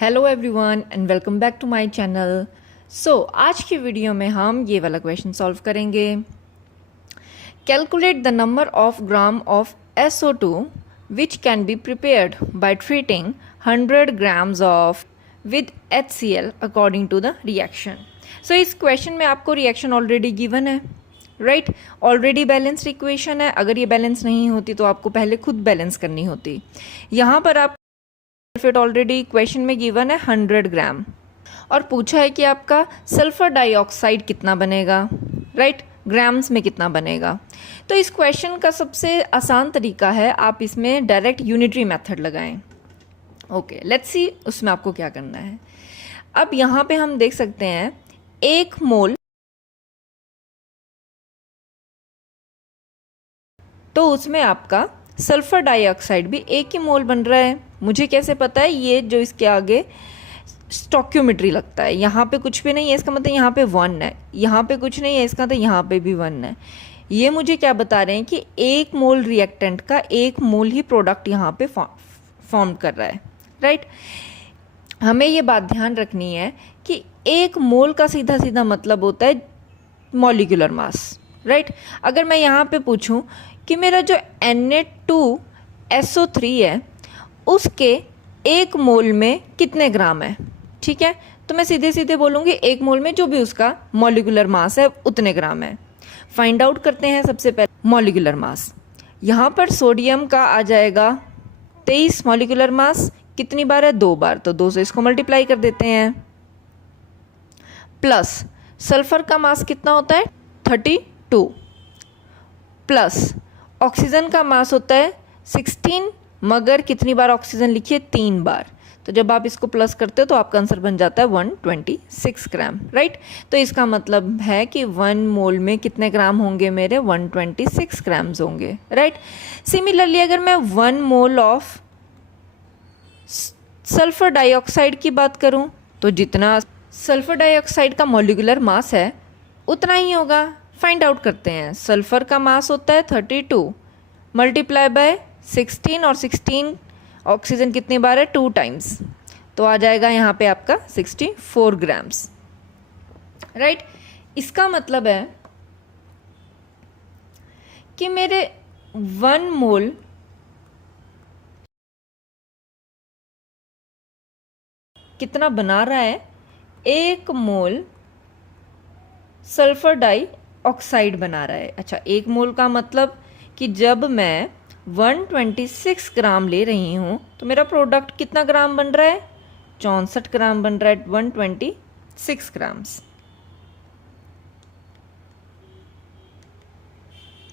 Hello everyone and welcome back to my channel. आज की video में हम ये वाला क्वेश्चन सॉल्व करेंगे। Calculate the number of gram of SO2 which can be prepared by treating 100 grams of with HCl according to the reaction. इस question में आपको रिएक्शन ऑलरेडी गिवन है, राइट? ऑलरेडी बैलेंस्ड इक्वेशन है। अगर ये balance नहीं होती तो आपको पहले खुद बैलेंस करनी होती। यहाँ पर आप सल्फेट ऑलरेडी क्वेश्चन में गिवन है 100 ग्राम और पूछा है कि आपका सल्फर डाइऑक्साइड कितना बनेगा, राइट? ग्राम्स में कितना बनेगा। तो इस क्वेश्चन का सबसे आसान तरीका है आप इसमें डायरेक्ट यूनिटरी मेथड लगाएं। ओके, लेट्स सी उसमें आपको क्या करना है। अब यहाँ पे हम देख सकते हैं 1 मोल, तो उसमें आपका सल्फर डाइऑक्साइड भी 1 ही मोल बन रहा है। मुझे कैसे पता है? ये जो इसके आगे स्टोक्योमेट्री लगता है, यहाँ पे कुछ भी नहीं है, इसका मतलब यहाँ पे 1 है, यहाँ पे कुछ नहीं है, इसका मतलब यहाँ पे भी 1 है। ये मुझे क्या बता रहे हैं कि 1 मोल रिएक्टेंट का 1 मोल ही प्रोडक्ट यहाँ पे फॉर्म कर रहा है, राइट? हमें ये बात ध्यान रखनी है कि 1 मोल का सीधा सीधा मतलब होता है मॉलिक्यूलर मास, राइट? अगर मैं यहाँ पे पूछूं कि मेरा जो Na2SO3 है उसके 1 मोल में कितने ग्राम है, ठीक है, तो मैं सीधे सीधे बोलूँगी 1 मोल में जो भी उसका मॉलिक्यूलर मास है उतने ग्राम है। फाइंड आउट करते हैं सबसे पहले मॉलिक्यूलर मास। यहाँ पर सोडियम का आ जाएगा 23 मॉलिक्यूलर मास। कितनी बार है? 2 बार, तो 2 से इसको मल्टीप्लाई कर देते हैं। प्लस सल्फर का मास कितना होता है? 32 प्लस ऑक्सीजन का मास होता है 16, मगर कितनी बार ऑक्सीजन लिखिए? 3 बार। तो जब आप इसको प्लस करते हो तो आपका आंसर बन जाता है 126 ग्राम, राइट? तो इसका मतलब है कि 1 मोल में कितने ग्राम होंगे मेरे? 126 ग्राम्स होंगे, राइट? सिमिलरली अगर मैं 1 मोल ऑफ सल्फर डाइऑक्साइड की बात करूं तो जितना सल्फर डाइऑक्साइड का मॉलिक्यूलर मास है उतना ही होगा। फाइंड आउट करते हैं। सल्फर का मास होता है 32 मल्टीप्लाई बाय 16 और 16 ऑक्सीजन कितनी बार है? 2 टाइम्स, तो आ जाएगा यहाँ पे आपका 64 ग्राम्स, राइट? इसका मतलब है कि मेरे 1 मोल कितना बना रहा है? 1 मोल सल्फर डाइऑक्साइड बना रहा है। अच्छा, 1 मोल का मतलब कि जब मैं 126 ग्राम ले रही हूँ तो मेरा प्रोडक्ट कितना ग्राम बन रहा है? 64 ग्राम बन रहा है। 126 ग्राम्स,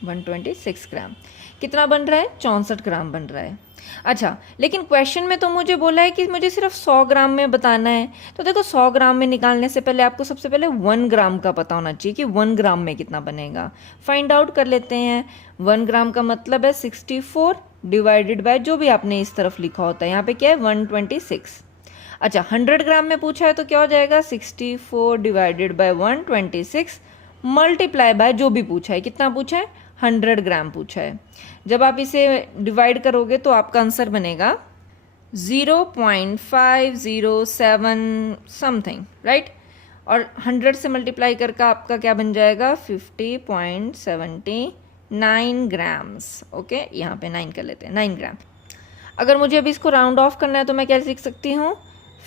126 ग्राम कितना बन रहा है? 64 ग्राम बन रहा है। अच्छा, लेकिन क्वेश्चन में तो मुझे बोला है कि मुझे सिर्फ 100 ग्राम में बताना है। तो देखो 100 ग्राम में निकालने से पहले आपको सबसे पहले 1 ग्राम का पता होना चाहिए कि 1 ग्राम में कितना बनेगा। फाइंड आउट कर लेते हैं। 1 ग्राम का मतलब है 64 डिवाइडेड बाय जो भी आपने इस तरफ लिखा होता है, यहाँ पे क्या है? 126। अच्छा, 100 ग्राम में पूछा है तो क्या हो जाएगा? 64 डिवाइडेड बाय 126 मल्टीप्लाई बाय जो भी पूछा है। कितना पूछा है? 100 ग्राम पूछा है। जब आप इसे डिवाइड करोगे तो आपका आंसर बनेगा 0.507 समथिंग, राइट? और 100 से मल्टीप्लाई करके आपका क्या बन जाएगा? 50.79 ग्राम्स। ओके, यहाँ पे 9 कर लेते हैं, 9 ग्राम। अगर मुझे अभी इसको राउंड ऑफ करना है तो मैं क्या लिख सकती हूँ?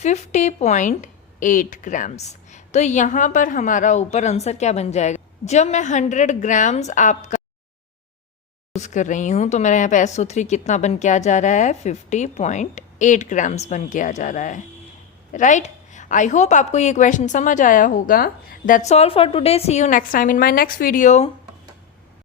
50.8 ग्राम्स। तो यहाँ पर हमारा ऊपर आंसर क्या बन जाएगा? जब मैं 100 ग्राम्स आपका यूज कर रही हूँ तो मेरे यहाँ पे SO3 कितना बन के आ जा रहा है? 50.8 ग्राम्स बन के आ जा रहा है, राइट? आई होप आपको ये क्वेश्चन समझ आया होगा। That's all for today. See you next time in my next video.